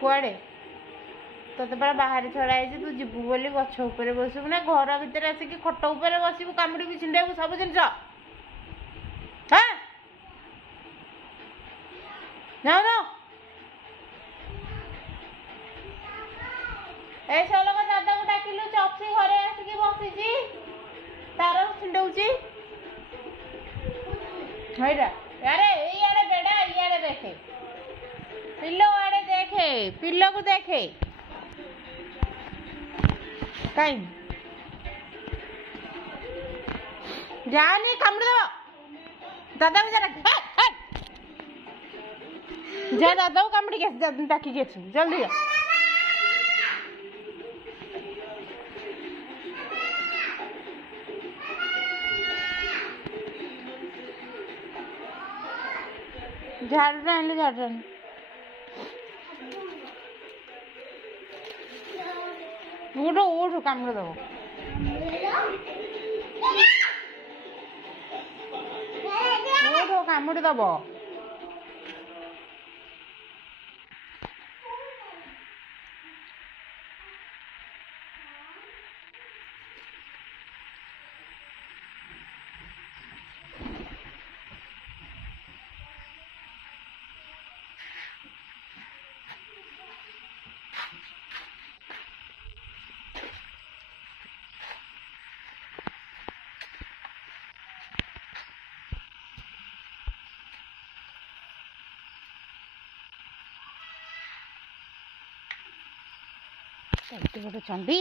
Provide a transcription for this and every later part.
कुआड़े तोते पा बाहर छड़ा है तू जीवु बोली गछ उपर बसबू ना घर भितर आसिक खट उपर बसबू कामुड़ी छिंडे सब जिन हाँ जाओ ए सोलक दादा को डाकिलु चपसी घरे आसिक बसी तार छिंडौची अरे इे बेड़ा इे देखे पिल्लो आड़े देखे पिल्लो को देखे कहीं जानी कामुड़ दो दादा को जा दादा को कामुड़ी के डाकी जल्दी जा झाड़ू आनले झाड़ू आन उठ उठ कामुड़ दब उठ कामुड़ दब गोटे चंडी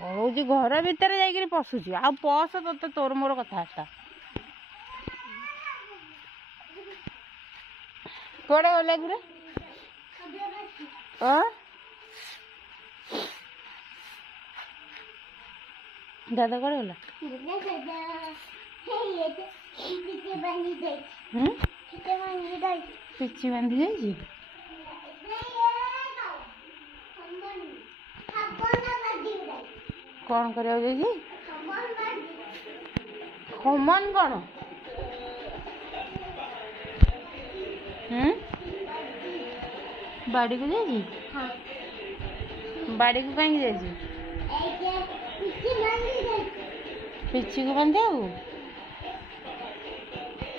पलौची घर भितर जा पशुची आ पस तो तोर मोर कथबार्ता कड़े गले गुरे दादा कड़े गला पिछी बांधी जाइए कौन करा खमन कौन बाड़ी को जाइए बाड़ी को कहीं जाइए पिछी को बांधे